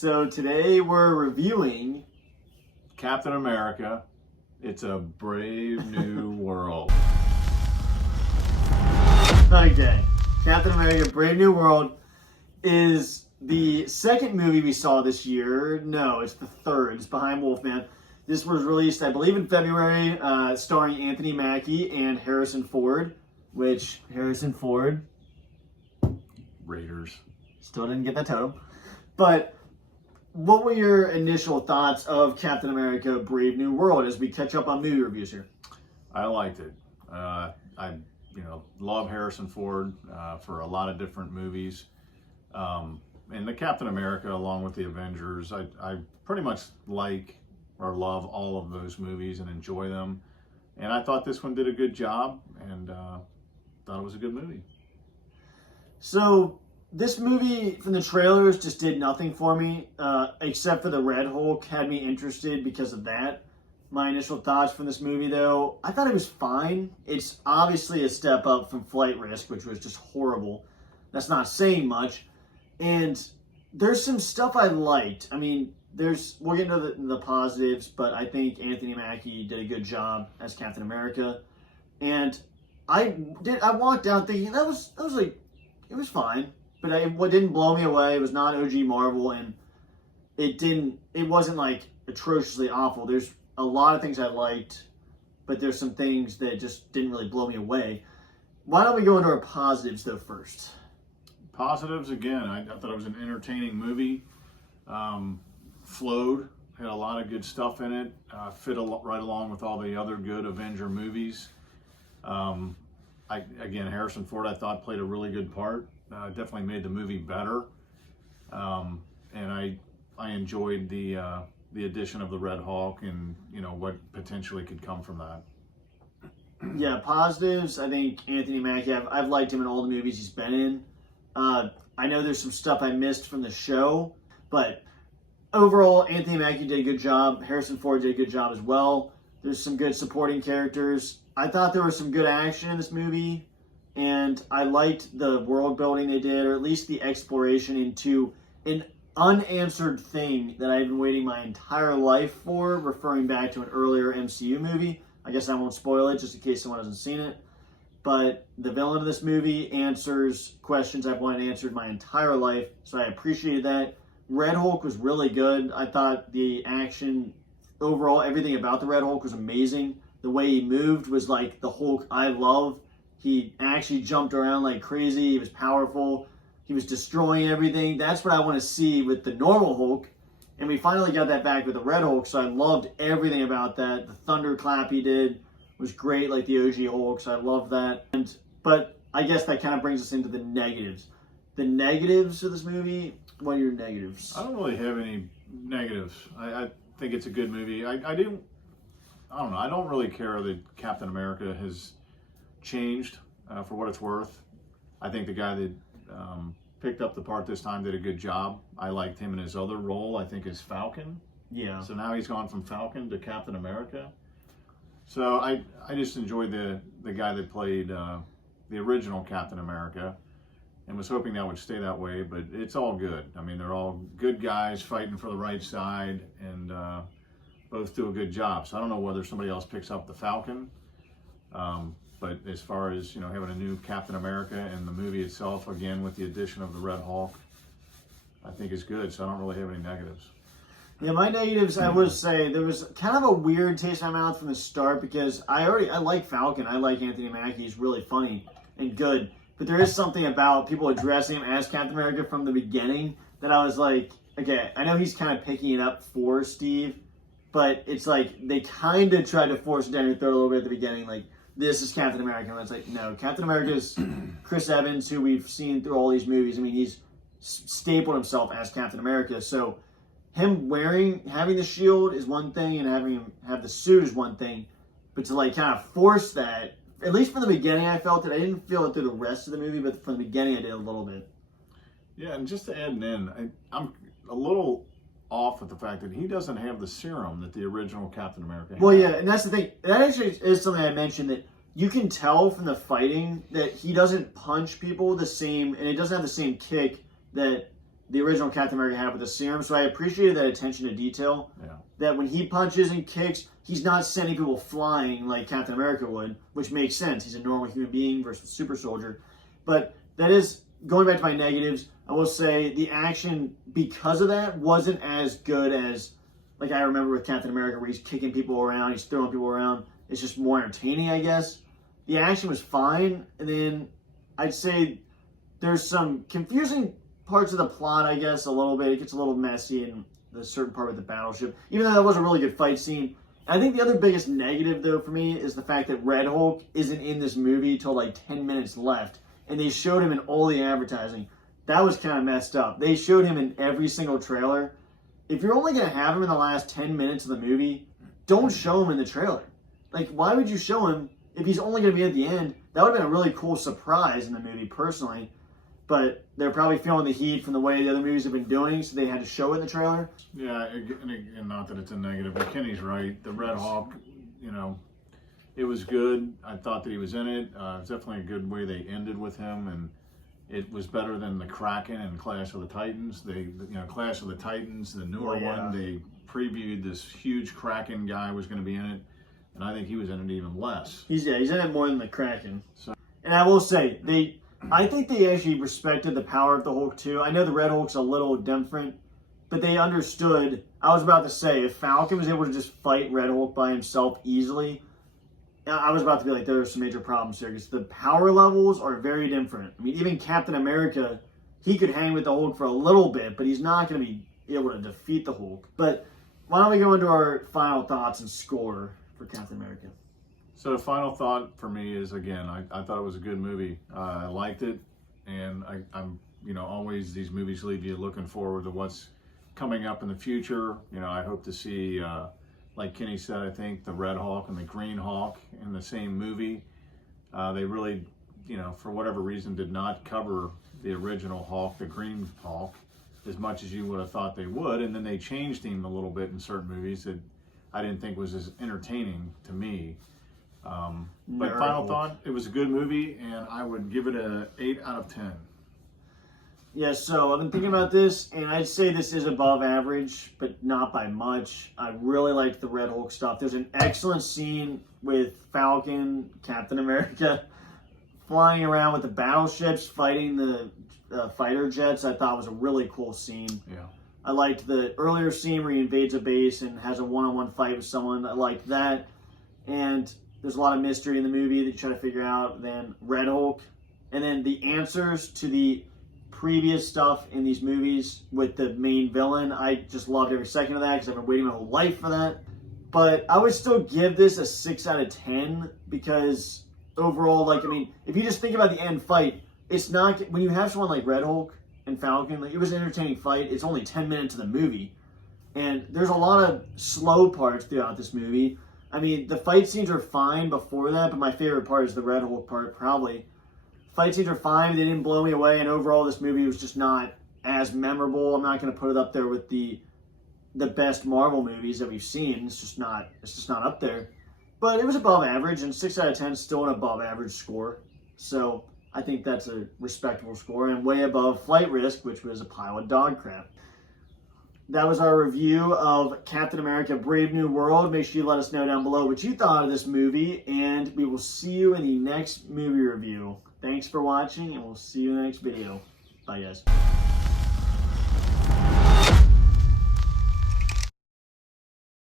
So today we're reviewing Captain America, It's a Brave New World. Okay, Captain America Brave New World is the second movie we saw this year. No, it's the third. It's behind Wolfman. This was released, I believe, in February, starring Anthony Mackie and Harrison Ford, which Harrison Ford Raiders. still didn't get that totem. But what were your initial thoughts of Captain America Brave New World as we catch up on movie reviews here? I liked it. I love Harrison Ford for a lot of different movies. And the Captain America, along with the Avengers, I pretty much like or love all of those movies and enjoy them. And I thought this one did a good job, and thought it was a good movie. So this movie from the trailers just did nothing for me, except for the Red Hulk had me interested because of that. My initial thoughts from this movie, though, I thought it was fine. It's obviously a step up from Flight Risk, which was just horrible. That's not saying much. And there's some stuff I liked. I mean, we'll get into the positives, but I think Anthony Mackie did a good job as Captain America. And I walked out thinking that was like, it was fine. But what didn't blow me away, it was not OG Marvel, and it wasn't like atrociously awful. There's a lot of things I liked, but there's some things that just didn't really blow me away. Why don't we go into our positives though first? Positives, again, I thought it was an entertaining movie. Flowed, had a lot of good stuff in it, fit right along with all the other good Avenger movies. Again, Harrison Ford, I thought, played a really good part. Definitely made the movie better. And I enjoyed the addition of the Red Hulk and, what potentially could come from that. Yeah, positives, I think Anthony Mackie, I've liked him in all the movies he's been in. I know there's some stuff I missed from the show, but overall, Anthony Mackie did a good job. Harrison Ford did a good job as well. There's some good supporting characters. I thought there was some good action in this movie, and I liked the world building they did, or at least the exploration into an unanswered thing that I've been waiting my entire life for, referring back to an earlier MCU movie. I guess I won't spoil it just in case someone hasn't seen it. But the villain of this movie answers questions I've wanted answered my entire life, so I appreciated that. Red Hulk was really good. I thought the action, overall, everything about the Red Hulk was amazing. The way he moved was like the Hulk I love. He actually jumped around like crazy. He was powerful. He was destroying everything. That's what I want to see with the normal Hulk. And we finally got that back with the Red Hulk, so I loved everything about that. The thunderclap he did was great, like the OG Hulk, so I love that. But I guess that kind of brings us into the negatives. The negatives of this movie, what are your negatives? I don't really have any negatives. I think it's a good movie. I don't know. I don't really care that Captain America has changed for what it's worth. I think the guy that picked up the part this time did a good job. I liked him in his other role, I think, as Falcon. Yeah. So now he's gone from Falcon to Captain America. So I just enjoyed the guy that played the original Captain America and was hoping that would stay that way, but it's all good. I mean, they're all good guys fighting for the right side, and both do a good job. So I don't know whether somebody else picks up the Falcon, but as far as, having a new Captain America and the movie itself, again, with the addition of the Red Hulk, I think is good. So I don't really have any negatives. Yeah, my negatives, I would say, there was kind of a weird taste in my mouth from the start because I like Falcon. I like Anthony Mackie. He's really funny and good. But there is something about people addressing him as Captain America from the beginning that I was like, okay, I know he's kind of picking it up for Steve, but it's like they kind of tried to force it down your throat a little bit at the beginning, like, this is Captain America. And it's like, no, Captain America is Chris Evans, who we've seen through all these movies. I mean, he's stapled himself as Captain America. So him having the shield is one thing, and having him have the suit is one thing. But to like kind of force that, at least from the beginning, I felt it. I didn't feel it through the rest of the movie, but from the beginning, I did a little bit. Yeah, and just to add in, I'm a little off with the fact that he doesn't have the serum that the original Captain America had. Well, yeah, and that's the thing. That actually is something I mentioned, that you can tell from the fighting that he doesn't punch people the same, and it doesn't have the same kick that the original Captain America had with the serum. So I appreciated that attention to detail. Yeah. That when he punches and kicks, he's not sending people flying like Captain America would, which makes sense. He's a normal human being versus a super soldier. But that is, going back to my negatives, I will say the action, because of that, wasn't as good as, like I remember with Captain America, where he's kicking people around, he's throwing people around. It's just more entertaining, I guess. The action was fine, and then I'd say there's some confusing parts of the plot, I guess, a little bit. It gets a little messy in the certain part with the battleship, even though that was a really good fight scene. I think the other biggest negative, though, for me is the fact that Red Hulk isn't in this movie till like 10 minutes left, and they showed him in all the advertising. That was kind of messed up. They showed him in every single trailer. If you're only going to have him in the last 10 minutes of the movie, don't show him in the trailer. Like, why would you show him if he's only going to be at the end? That would have been a really cool surprise in the movie, personally. But they're probably feeling the heat from the way the other movies have been doing, so they had to show it in the trailer. Yeah, and not that it's a negative, but Kenny's right. The Red Hawk, you know, it was good. I thought that he was in it. It was definitely a good way they ended with him, and it was better than the Kraken and Clash of the Titans. Clash of the Titans, the newer one, they previewed this huge Kraken guy was going to be in it, and I think he was in it even less. He's in it more than the Kraken. And I will say, I think they actually respected the power of the Hulk too. I know the Red Hulk's a little different, but they understood. I was about to say, if Falcon was able to just fight Red Hulk by himself easily, I was about to be like, there are some major problems here, because the power levels are very different. I mean, even Captain America, he could hang with the Hulk for a little bit, but he's not going to be able to defeat the Hulk. But why don't we go into our final thoughts and score for Captain America? So the final thought for me is, again, I thought it was a good movie. I liked it, and I'm always these movies leave you looking forward to what's coming up in the future. I hope to see, like Kenny said, I think the Red Hawk and the Green Hawk in the same movie. They really, for whatever reason, did not cover the original Hawk, the Green Hawk, as much as you would have thought they would, and then they changed him a little bit in certain movies that I didn't think was as entertaining to me. But final thought, it was a good movie, and I would give it a 8 out of 10. Yeah, so I've been thinking about this, and I'd say this is above average, but not by much. I really liked the Red Hulk stuff. There's an excellent scene with Falcon, Captain America, flying around with the battleships, fighting the fighter jets. I thought was a really cool scene. Yeah. I liked the earlier scene where he invades a base and has a one-on-one fight with someone. I liked that. And there's a lot of mystery in the movie that you try to figure out. Then Red Hulk. And then the answers to the previous stuff in these movies with the main villain. I just loved every second of that because I've been waiting my whole life for that. But I would still give this a 6 out of 10 because overall, if you just think about the end fight, it's not, when you have someone like Red Hulk and Falcon, it was an entertaining fight. It's only 10 minutes of the movie. And there's a lot of slow parts throughout this movie. I mean, the fight scenes are fine before that, but my favorite part is the Red Hulk part, probably. Fight scenes are fine, they didn't blow me away, and overall this movie was just not as memorable. I'm not going to put it up there with the best Marvel movies that we've seen. It's just not up there. But it was above average, and 6 out of 10 is still an above average score. So I think that's a respectable score, and way above Flight Risk, which was a pile of dog crap. That was our review of Captain America Brave New World. Make sure you let us know down below what you thought of this movie, and we will see you in the next movie review. Thanks for watching, and we'll see you in the next video. Bye, guys.